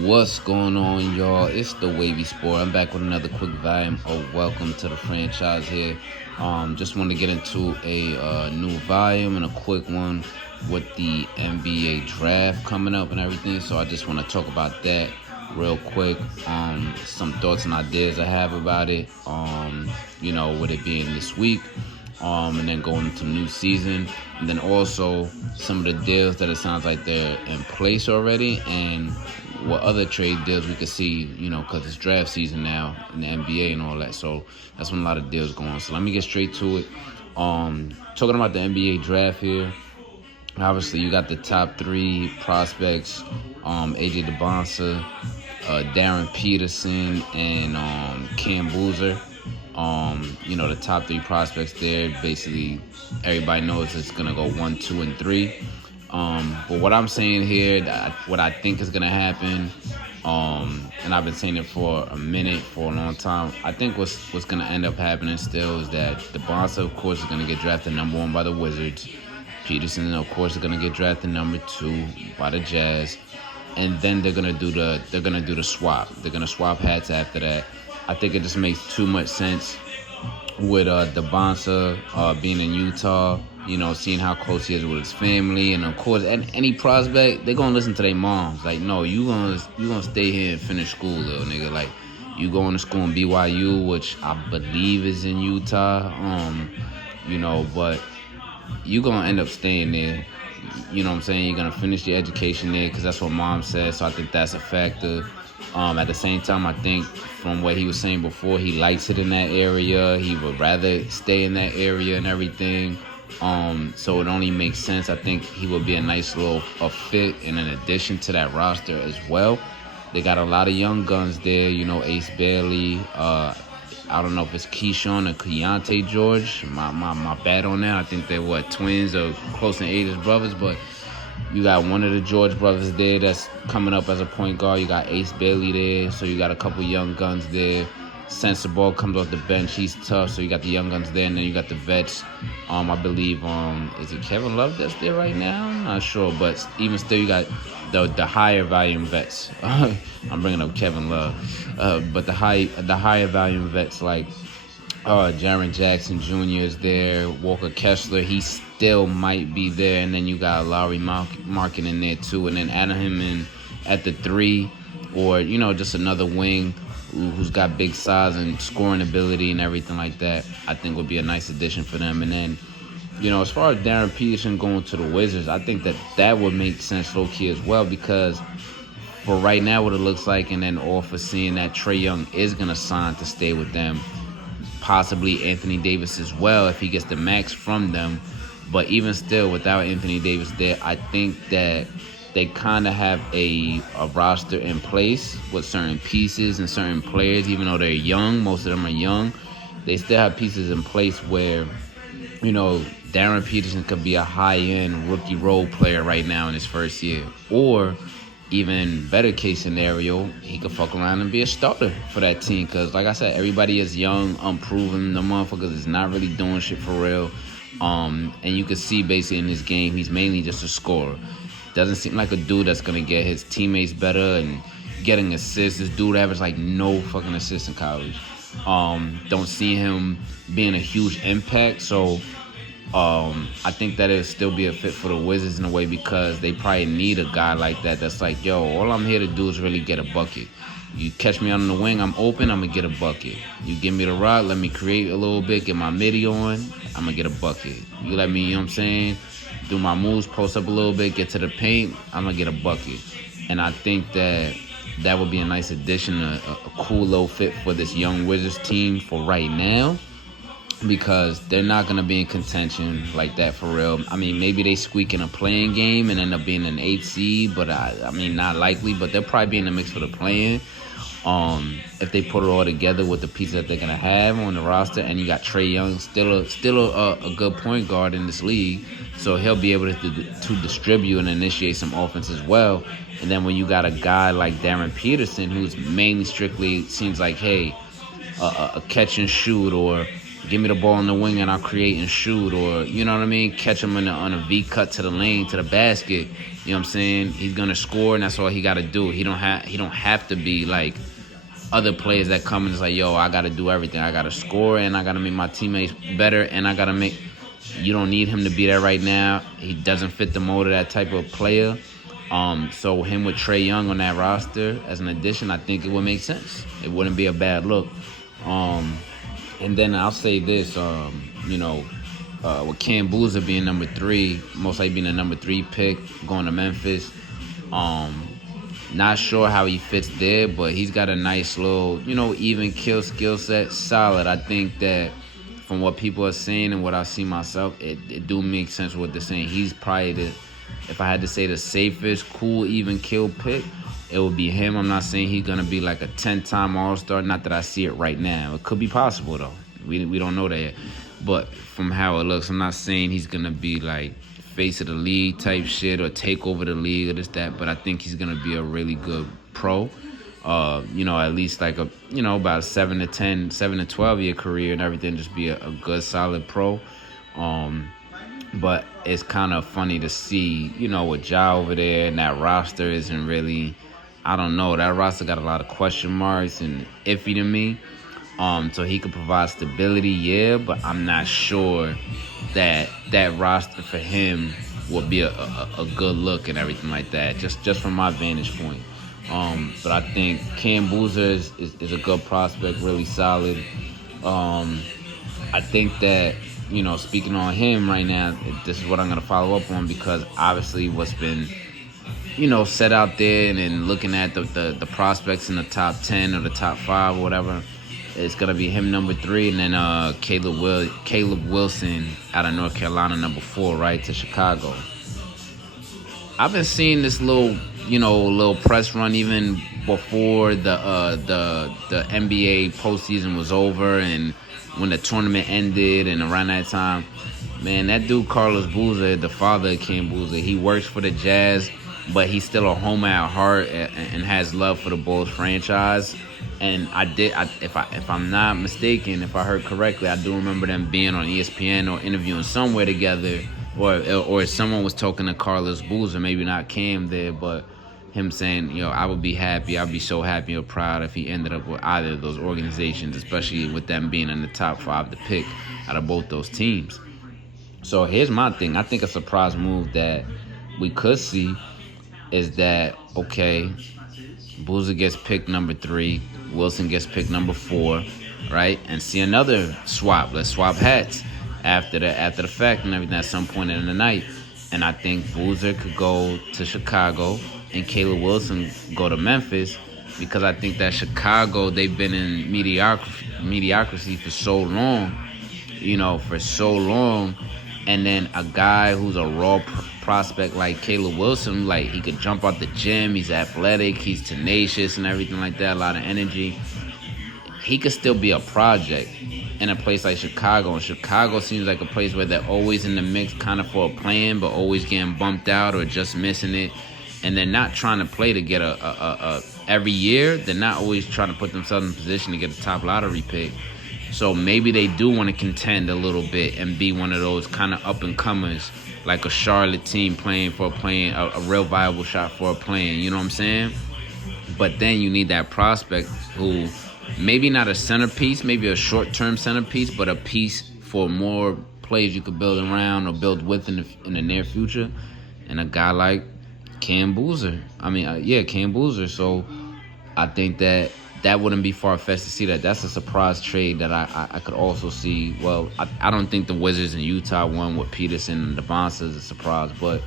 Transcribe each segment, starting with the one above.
What's going on, y'all? It's the Wavy Sport. I'm back with another quick volume of Welcome to the Franchise here. Just want to get into a new volume and a quick one with the NBA draft coming up and everything. So I just want to talk about that real quick. Some thoughts and ideas I have about it. With it being this week. And then going into the new season. And then also some of the deals that it sounds like they're in place already, and what other trade deals we could see, because it's draft season now in the NBA and all that. So that's when a lot of deals go on. So let me get straight to it. Talking about the NBA draft here, obviously you got the top three prospects, AJ DYBANTSA, Darren Peterson, and Cam Boozer. The top three prospects there, basically everybody knows it's going to go 1, 2, and 3. But what I'm saying here, what I think is going to happen, and I've been saying it for a long time, I think what's going to end up happening still is that DYBANTSA, of course, is going to get drafted number 1 by the Wizards. Peterson, of course, is going to get drafted number 2 by the Jazz. And then they're going to do the swap. They're going to swap hats after that. I think it just makes too much sense with DYBANTSA being in Utah, seeing how close he is with his family. And, of course, any prospect, they're going to listen to their moms. Like, no, you gonna stay here and finish school, little nigga. Like, you going to school in BYU, which I believe is in Utah, but you going to end up staying there. You know what I'm saying? You're going to finish your education there because that's what mom said. So I think that's a factor. At the same time, I think from what he was saying before, he likes it in that area. He would rather stay in that area and everything. So it only makes sense. I think he would be a nice little fit and an addition to that roster as well. They got a lot of young guns there. Ace Bailey. I don't know if it's Keyshawn or Keontae George. My bad on that. I think they're twins or close in age as brothers, but you got one of the George brothers there that's coming up as a point guard. You got Ace Bailey there, so you got a couple young guns there. Sense Ball comes off the bench. He's tough, so you got the young guns there, and then you got the vets. I believe, is it Kevin Love that's there right now? I'm not sure, but even still, you got the higher volume vets. I'm bringing up Kevin Love, but the higher volume vets like Jaren Jackson Jr. is there. Walker Kessler, he still might be there. And then you got Lauri Markkanen in there too. And then adding him in at the 3, or, just another wing who's got big size and scoring ability and everything like that, I think would be a nice addition for them. And then, as far as Darren Peterson going to the Wizards, I think that would make sense low-key as well, because for right now what it looks like, and then all for seeing that Trae Young is going to sign to stay with them. Possibly Anthony Davis as well if he gets the max from them. But even still, without Anthony Davis there, I think that they kind of have a roster in place with certain pieces and certain players. Even though they're young, most of them are young, they still have pieces in place where, Darren Peterson could be a high-end rookie role player right now in his first year. Or even better case scenario, he could fuck around and be a starter for that team. Because, like I said, everybody is young, unproven. The motherfuckers is not really doing shit for real. And you can see basically in this game, he's mainly just a scorer. Doesn't seem like a dude that's going to get his teammates better and getting assists. This dude averaged like no fucking assists in college. Don't see him being a huge impact. So I think that it'll still be a fit for the Wizards in a way, because they probably need a guy like that that's like, yo, all I'm here to do is really get a bucket. You catch me on the wing, I'm open, I'm going to get a bucket. You give me the rock, let me create a little bit, get my midi on, I'm going to get a bucket. You let me, do my moves, post up a little bit, get to the paint, I'm going to get a bucket. And I think that would be a nice addition, a cool little fit for this young Wizards team for right now, because they're not going to be in contention like that for real. I mean, maybe they squeak in a playing game and end up being an 8 seed, but not likely, but they'll probably be in the mix for the play-in. If they put it all together with the pieces that they're going to have on the roster, and you got Trae Young, still a good point guard in this league, so he'll be able to distribute and initiate some offense as well. And then when you got a guy like Darren Peterson, who's mainly strictly seems like, hey, a catch and shoot, or give me the ball in the wing and I'll create and shoot, or you know what I mean, catch him on a V cut to the lane, to the basket. You know what I'm saying? He's gonna score, and that's all he got to do. He don't have to be like other players that come and it's like, yo, I got to do everything. I got to score, and I got to make my teammates better, and I got to make. You don't need him to be there right now. He doesn't fit the mold of that type of player. So him with Trae Young on that roster as an addition, I think it would make sense. It wouldn't be a bad look. And then I'll say this, with Cam Boozer being number 3, most likely being a number 3 pick, going to Memphis. Not sure how he fits there, but he's got a nice little, even kill skill set, solid. I think that from what people are saying and what I see myself, it do make sense what they're saying. He's probably if I had to say the safest, cool, even kill pick, it would be him. I'm not saying he's going to be like a 10-time All-Star. Not that I see it right now. It could be possible, though. We don't know that yet. But from how it looks, I'm not saying he's going to be like face of the league type shit or take over the league or this, that. But I think he's going to be a really good pro. At least like about a 7 to 12 year career and everything, just be a good, solid pro. But it's kind of funny to see, with Ja over there and that roster isn't really, I don't know, that roster got a lot of question marks and iffy to me. So he could provide stability, yeah, but I'm not sure that roster for him would be a good look and everything like that, just from my vantage point. But I think Cam Boozer is a good prospect, really solid. I think that, speaking on him right now, this is what I'm going to follow up on, because obviously what's been, set out there and looking at the prospects in the top 10 or the top 5 or whatever, it's going to be him number 3, and then Caleb Wilson out of North Carolina number 4, right, to Chicago. I've been seeing this little press run even before the NBA postseason was over and when the tournament ended, and around that time, man, that dude Carlos Boozer, the father of Cam Boozer, he works for the Jazz, but he's still a homer at heart and has love for the Bulls franchise. And if I'm not mistaken, if I heard correctly, I do remember them being on ESPN or interviewing somewhere together, or someone was talking to Carlos Boozer, maybe not Cam there, but him saying, I would be happy, I'd be so happy or proud if he ended up with either of those organizations, especially with them being in the top 5 to pick out of both those teams. So here's my thing. I think a surprise move that we could see is that, okay, Boozer gets picked number 3, Wilson gets picked number 4, right? And see another swap. Let's swap hats after the fact and everything at some point in the night. And I think Boozer could go to Chicago and Caleb Wilson go to Memphis, because I think that Chicago, they've been in mediocrity for so long, and then a guy who's a raw prospect like Caleb Wilson, like he could jump out the gym, he's athletic, he's tenacious and everything like that, a lot of energy. He could still be a project in a place like Chicago, and Chicago seems like a place where they're always in the mix kind of for a plan, but always getting bumped out or just missing it. And they're not trying to play to get every year. They're not always trying to put themselves in position to get a top lottery pick. So maybe they do want to contend a little bit and be one of those kind of up-and-comers, like a Charlotte team playing a real viable shot for a play-in, you know what I'm saying? But then you need that prospect who, maybe not a centerpiece, maybe a short-term centerpiece, but a piece for more plays you could build around or build with in the near future. And a guy like Cam Boozer. Cam Boozer. So I think that wouldn't be far-fetched to see that. That's a surprise trade that I could also see. Well, I don't think the Wizards in Utah won with Peterson and DYBANTSA is a surprise, but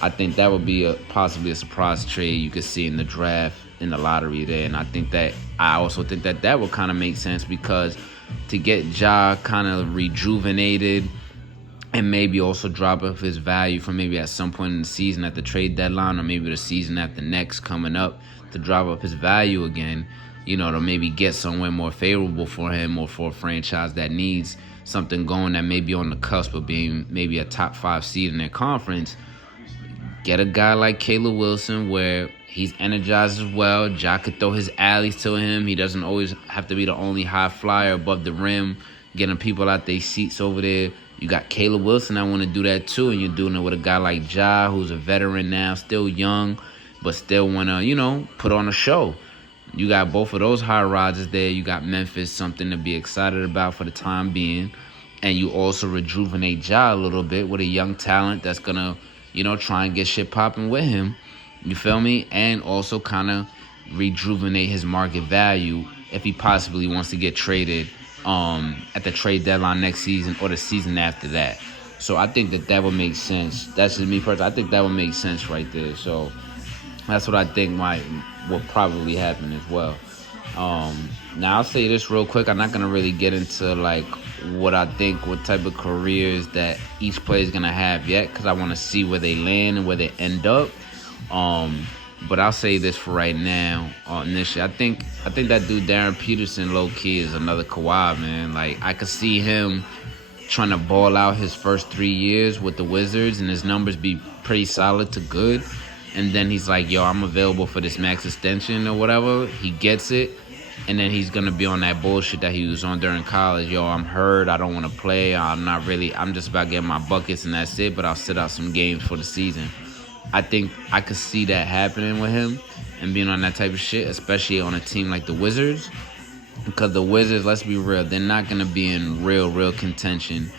I think that would be possibly a surprise trade you could see in the draft, in the lottery there. And I also think that would kind of make sense, because to get Ja kind of rejuvenated and maybe also drop off his value from maybe at some point in the season at the trade deadline, or maybe the season after next coming up, to drop up his value again, to maybe get somewhere more favorable for him, or for a franchise that needs something going that may be on the cusp of being maybe a top 5 seed in their conference. Get a guy like Caleb Wilson where he's energized as well. Ja could throw his alleys to him. He doesn't always have to be the only high flyer above the rim, getting people out their seats over there. You got Caleb Wilson that want to do that too, and you're doing it with a guy like Ja, who's a veteran now, still young, but still want to, put on a show. You got both of those high rises there. You got Memphis, something to be excited about for the time being. And you also rejuvenate Ja a little bit with a young talent that's going to, try and get shit popping with him. You feel me? And also kind of rejuvenate his market value if he possibly wants to get traded at the trade deadline next season or the season after that. So I think that would make sense. That's just me personally. I think that would make sense right there. So that's what I think will probably happen as well. Now I'll say this real quick. I'm not gonna really get into like what type of careers that each player is gonna have yet, because I want to see where they land and where they end up. But I'll say this for right now. Initially, I think that dude Darren Peterson, low key, is another Kawhi, man. Like, I could see him trying to ball out his first 3 years with the Wizards, and his numbers be pretty solid to good. And then he's like, yo, I'm available for this max extension or whatever. He gets it, and then he's gonna be on that bullshit that he was on during college. Yo, I'm hurt. I don't want to play. I'm just about getting my buckets, and that's it. But I'll sit out some games for the season. I think I could see that happening with him and being on that type of shit, especially on a team like the Wizards. Because the Wizards, let's be real, they're not going to be in real contention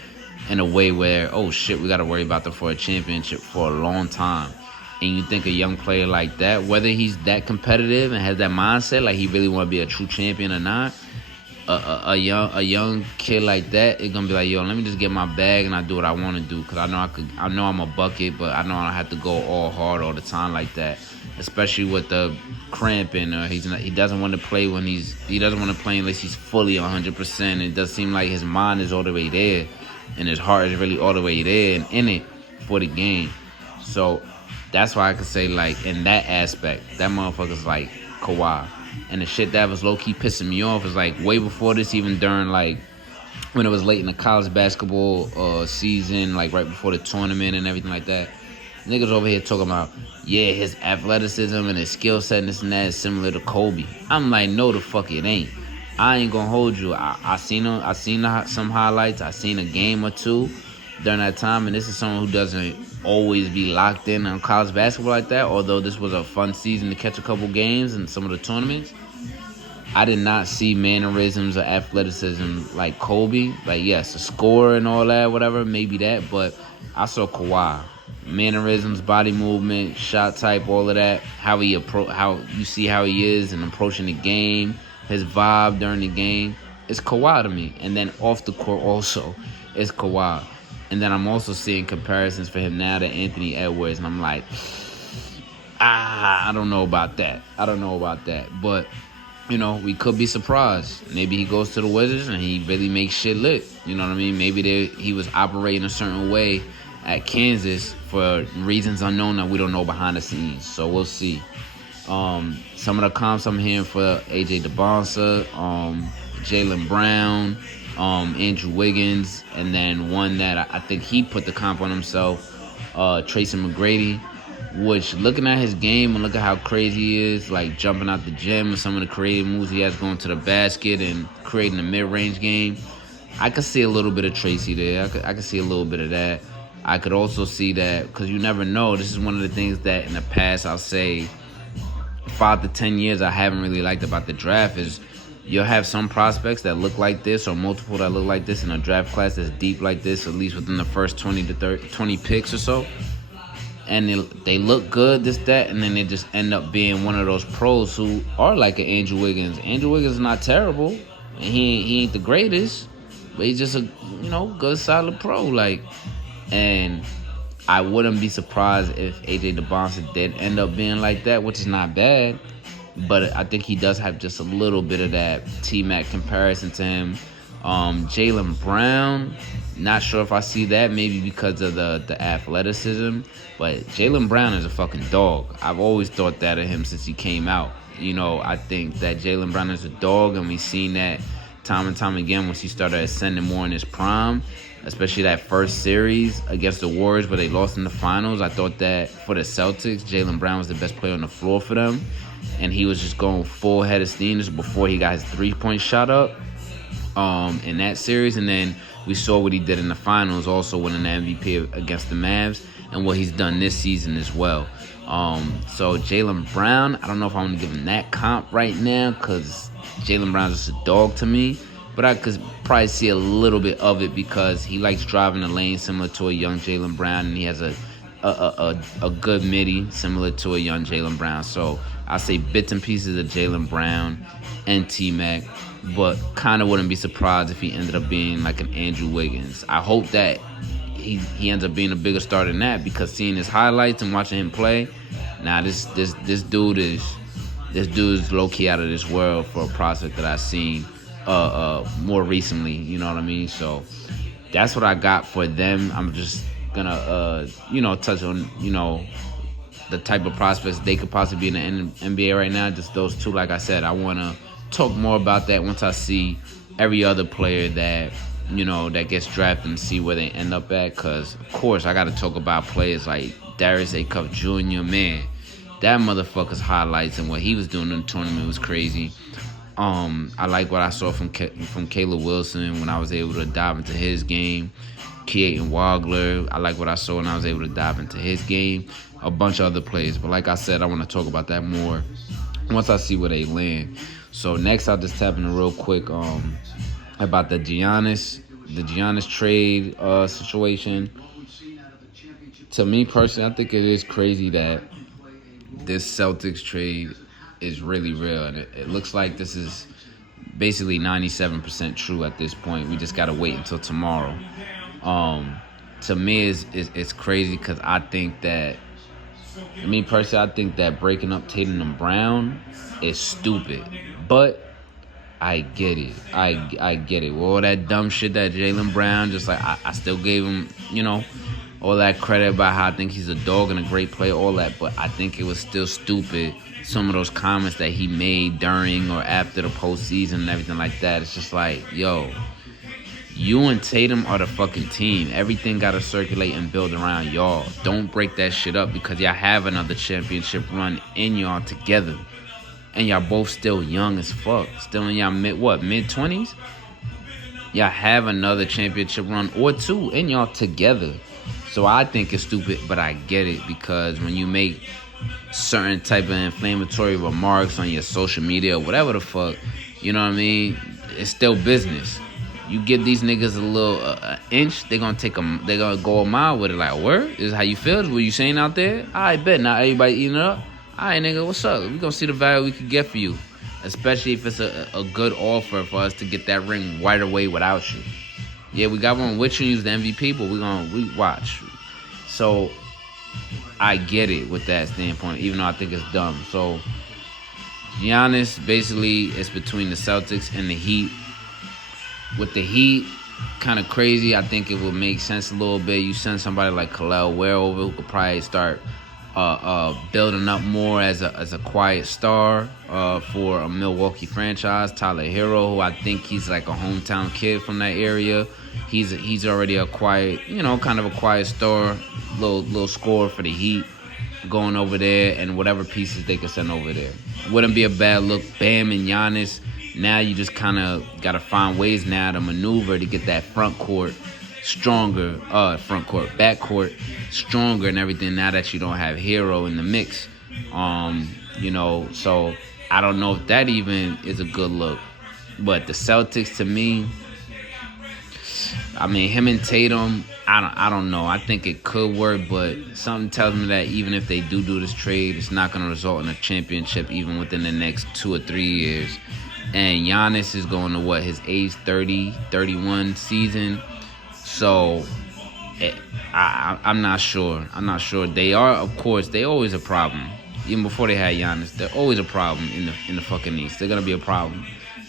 in a way where, oh shit, we got to worry about them for a championship for a long time. And you think a young player like that, whether he's that competitive and has that mindset, like he really want to be a true champion or not, a young kid like that is gonna be like, yo, let me just get my bag and I do what I want to do, because I know I'm a bucket, but I know I don't have to go all hard all the time like that, especially with the cramping. He doesn't want to play he doesn't want to play unless he's fully 100%. It does seem like his mind is all the way there and his heart is really all the way there and in it for the game. So that's why I could say, like, in that aspect, that motherfucker's like Kawhi. And the shit that was low-key pissing me off is, like, way before this, even during, like, when it was late in the college basketball season, like, right before the tournament and everything like that, niggas over here talking about, yeah, his athleticism and his skill set and this and that is similar to Kobe. I'm like, no, the fuck it ain't. I ain't gonna hold you. I seen some highlights. I seen a game or two during that time, and this is someone who doesn't always be locked in on college basketball like that, although this was a fun season to catch a couple games in some of the tournaments. I did not see mannerisms or athleticism like Kobe. Like, yes, a scorer and all that, whatever, maybe that, but I saw Kawhi. Mannerisms, body movement, shot type, all of that, how you see how he is and approaching the game, his vibe during the game, it's Kawhi to me. And then off the court also, it's Kawhi. And then I'm also seeing comparisons for him now to Anthony Edwards, and I'm like, I don't know about that. But, we could be surprised. Maybe he goes to the Wizards and he really makes shit lit. You know what I mean? Maybe he was operating a certain way at Kansas for reasons unknown that we don't know behind the scenes. So we'll see. Some of the comps I'm hearing for AJ DYBANTSA, Jaylen Brown, Andrew Wiggins, and then one that I think he put the comp on himself, Tracy McGrady, which, looking at his game and look at how crazy he is, like jumping out the gym and some of the creative moves he has going to the basket and creating a mid-range game, I could see a little bit of Tracy there. I could see a little bit of that. I could also see that, because you never know. This is one of the things that in the past, I'll say 5 to 10 years, I haven't really liked about the draft is you'll have some prospects that look like this or multiple that look like this in a draft class that's deep like this, at least within the first 20 picks or so. And they look good, this, that, and then they just end up being one of those pros who are like an Andrew Wiggins. Andrew Wiggins is not terrible. And he ain't the greatest, but he's just a, good, solid pro. Like, and I wouldn't be surprised if AJ DYBANTSA did end up being like that, which is not bad. But I think he does have just a little bit of that T-Mac comparison to him. Jaylen Brown, not sure if I see that, maybe because of the athleticism. But Jaylen Brown is a fucking dog. I've always thought that of him since he came out. I think that Jaylen Brown is a dog, and we've seen that time and time again once he started ascending more in his prime, especially that first series against the Warriors where they lost in the finals. I thought that for the Celtics, Jaylen Brown was the best player on the floor for them, and he was just going full head of steam just before he got his three-point shot up. in that series, and then we saw what he did in the finals, also winning the MVP against the Mavs, and what he's done this season as well. So Jaylen Brown, I don't know if I want to give him that comp right now because Jaylen Brown's just a dog to me, but I could probably see a little bit of it because he likes driving the lane similar to a young Jaylen Brown, and he has a good midi similar to a young Jaylen Brown. So I say bits and pieces of Jaylen Brown and T-Mac, but kind of wouldn't be surprised if he ended up being like an Andrew Wiggins. I hope that he ends up being a bigger star than that, because seeing his highlights and watching him play, this dude is low key out of this world for a prospect that I've seen more recently. You know what I mean? So that's what I got for them. I'm just gonna touch on the type of prospects they could possibly be in the NBA right now. Just those two. Like I said, I want to talk more about that once I see every other player that that gets drafted and see where they end up at. Because of course I got to talk about players like Darius A. Cup Jr. Man, that motherfucker's highlights and what he was doing in the tournament was crazy. I like what I saw from Caleb Wilson when I was able to dive into his game. Keaton Wagler, I like what I saw when I was able to dive into his game. A bunch of other players, but like I said, I want to talk about that more once I see where they land. So next, I'll just tap in real quick about the Giannis trade situation. To me personally, I think it is crazy that this Celtics trade is really real, and it looks like this is basically 97% true at this point. We just gotta wait until tomorrow. To me, it's crazy because I think that, I think that breaking up Tatum and Brown is stupid, but I get it. I get it. With all that dumb shit that Jaylen Brown, just like I still gave him, all that credit about how I think he's a dog and a great player, all that, but I think it was still stupid. Some of those comments that he made during or after the postseason and everything like that. It's just like, yo, you and Tatum are the fucking team. Everything got to circulate and build around y'all. Don't break that shit up because y'all have another championship run in y'all together. And y'all both still young as fuck. Still in y'all mid-20s? Y'all have another championship run or two in y'all together. So I think it's stupid, but I get it, because when you make certain type of inflammatory remarks on your social media or whatever the fuck, you know what I mean? It's still business. You give these niggas a little inch, they gonna go a mile with it. Like, word? This is how you feel? What you saying out there? I bet not everybody eating it up. All right, nigga, what's up? We gonna see the value we could get for you, especially if it's a good offer for us to get that ring right away without you. Yeah, we got one with you, use the MVP, but we watch. So I get it with that standpoint, even though I think it's dumb. So Giannis, basically, it's between the Celtics and the Heat. With the Heat, kind of crazy. I think it would make sense a little bit. You send somebody like Khalil Ware over, who could probably start building up more as a quiet star for a Milwaukee franchise. Tyler Hero, who I think he's like a hometown kid from that area. He's already a quiet, kind of a quiet star, little scorer for the Heat, going over there, and whatever pieces they could send over there. Wouldn't be a bad look. Bam and Giannis. Now you just kind of got to find ways now to maneuver to get that front court stronger, back court stronger and everything, now that you don't have Hero in the mix. So I don't know if that even is a good look. But the Celtics, to me, him and Tatum, I don't know. I think it could work, but something tells me that even if they do this trade, it's not going to result in a championship even within the next 2 or 3 years. And Giannis is going to his age 30, 31 season. So I'm not sure. They are, of course, they always a problem. Even before they had Giannis, they're always a problem in the fucking East. They're going to be a problem.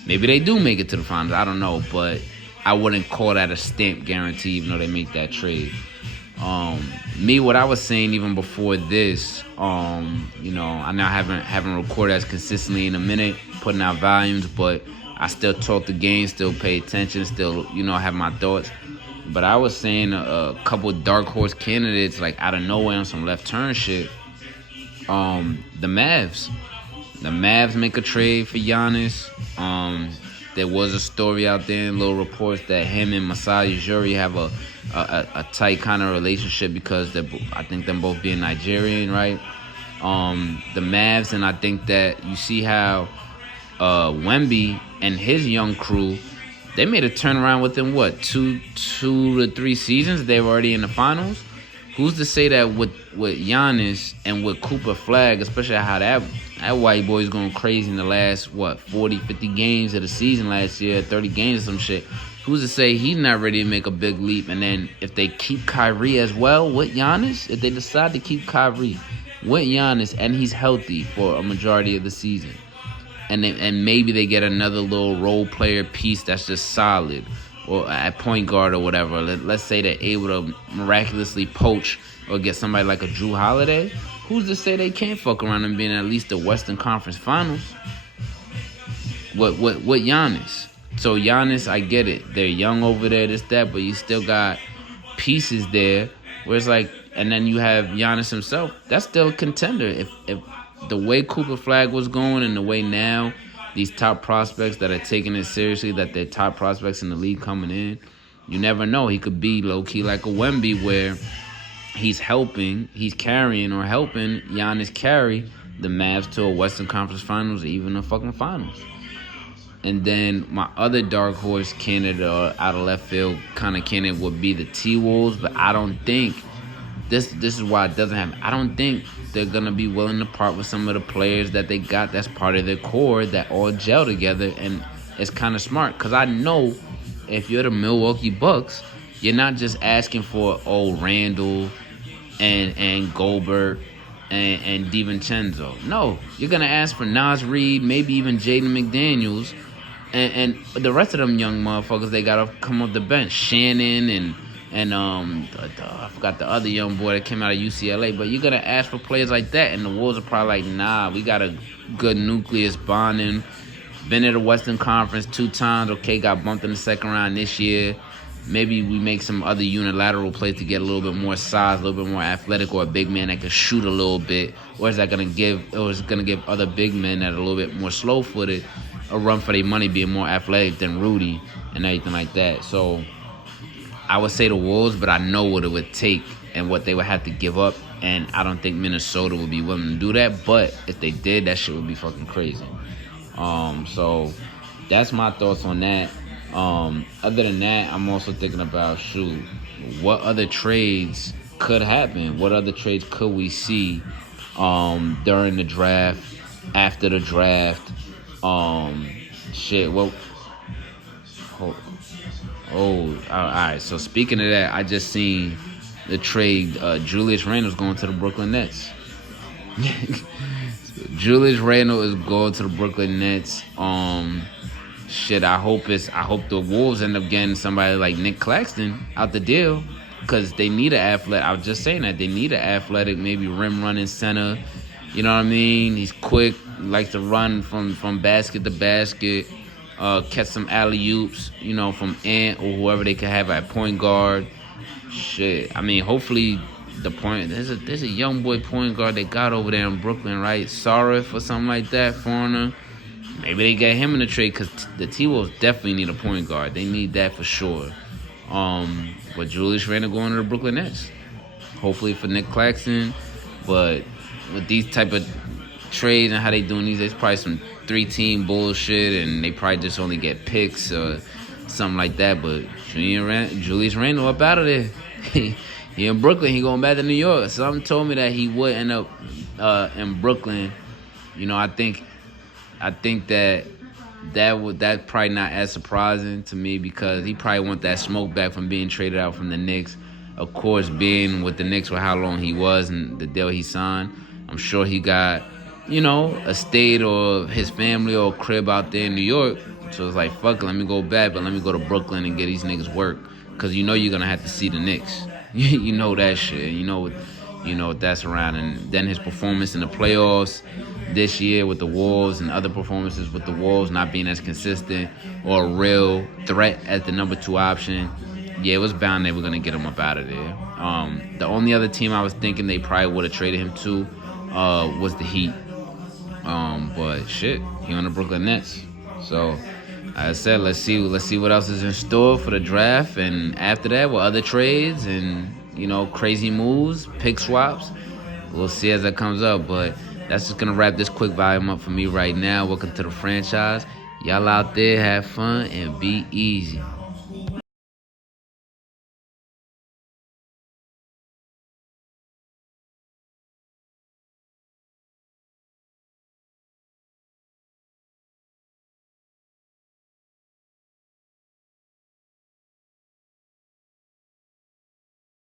Maybe they do make it to the finals. I don't know, but I wouldn't call that a stamp guarantee, even though they make that trade. What I was saying even before this, I now haven't recorded as consistently in a minute, putting out volumes, but I still talk the game, still pay attention, still, have my thoughts. But I was saying a couple dark horse candidates, like out of nowhere on some left turn shit. The Mavs make a trade for Giannis. there was a story out there in little reports that him and Masai Ujiri have a tight kind of relationship because I think them both being Nigerian, right? The Mavs, and I think that you see how Wemby and his young crew, they made a turnaround within what, two to 3 seasons. They were already in the finals. Who's to say that with Giannis and with Cooper Flag, especially how that white boy's going crazy in the last, 40, 50 games of the season last year, 30 games or some shit. Who's to say he's not ready to make a big leap? And then if they keep Kyrie as well with Giannis, if they decide to keep Kyrie with Giannis and he's healthy for a majority of the season, and maybe they get another little role player piece that's just solid, or at point guard or whatever. Let's say they're able to miraculously poach or get somebody like a Drew Holiday. Who's to say they can't fuck around and be in at least the Western Conference Finals with Giannis? So Giannis, I get it. They're young over there, this, that, but you still got pieces there where it's like, and then you have Giannis himself. That's still a contender. If the way Cooper Flag was going and the way now these top prospects that are taking it seriously, that they're top prospects in the league coming in, you never know. He could be low-key like a Wemby where he's carrying Giannis carry the Mavs to a Western Conference Finals or even a fucking Finals. And then my other dark horse candidate or out of left field kind of candidate would be the T-Wolves, but I don't think this is why it doesn't happen. I don't think they're going to be willing to part with some of the players that they got that's part of their core that all gel together, and it's kind of smart because I know if you're the Milwaukee Bucks, you're not just asking for Randall and Goldberg and DiVincenzo. No, you're going to ask for Nas Reed, maybe even Jaden McDaniels, and the rest of them young motherfuckers they got to come off the bench. Shannon and I forgot the other young boy that came out of UCLA. But you're going to ask for players like that, and the Wolves are probably like, nah, we got a good nucleus bonding. Been in the Western Conference 2 times. Okay, got bumped in the second round this year. Maybe we make some other unilateral plays to get a little bit more size, a little bit more athletic, or a big man that can shoot a little bit. Or is that going to give other big men that are a little bit more slow-footed a run for their money, being more athletic than Rudy and everything like that? So I would say the Wolves, but I know what it would take and what they would have to give up, and I don't think Minnesota would be willing to do that. But if they did, that shit would be fucking crazy. So that's my thoughts on that. Other than that, I'm also thinking about, what other trades could happen? What other trades could we see during the draft, after the draft? All right. So speaking of that, I just seen the trade. Julius Randle's going to the Brooklyn Nets. Julius Randle is going to the Brooklyn Nets. I hope the Wolves end up getting somebody like Nick Claxton out the deal, because they need an athletic. I was just saying that they need an athletic, maybe rim running center. You know what I mean? He's quick, likes to run from basket to basket, catch some alley-oops, from Ant or whoever they could have at point guard. I mean, hopefully there's a young boy point guard they got over there in Brooklyn, right? Sarif or something like that, foreigner. Maybe they get him in the trade, because the T-Wolves definitely need a point guard. They need that for sure. But Julius Randle going to the Brooklyn Nets. Hopefully for Nick Claxton. But with these type of trades and how they doing these, there's probably some 3-team bullshit, and they probably just only get picks or something like that. But Julius Randle up out of there. He in Brooklyn. He going back to New York. Something told me that he would end up in Brooklyn. I think that's probably not as surprising to me, because he probably want that smoke back from being traded out from the Knicks. Of course, being with the Knicks for how long he was and the deal he signed, I'm sure he got, a state or his family or crib out there in New York. So it's like, fuck it, let me go back, but let me go to Brooklyn and get these niggas work. Because you're going to have to see the Knicks. You know that shit. You know what that's around. And then his performance in the playoffs this year with the Wolves, and other performances with the Wolves not being as consistent or a real threat as the number 2 option, it was bound they were going to get him up out of there. The only other team I was thinking they probably would have traded him to was the Heat. But shit, he on the Brooklyn Nets. So I said, let's see what else is in store for the draft, and after that, with other trades and crazy moves, pick swaps. We'll see as that comes up, but that's just gonna wrap this quick volume up for me right now. Welcome to the franchise. Y'all out there, have fun and be easy.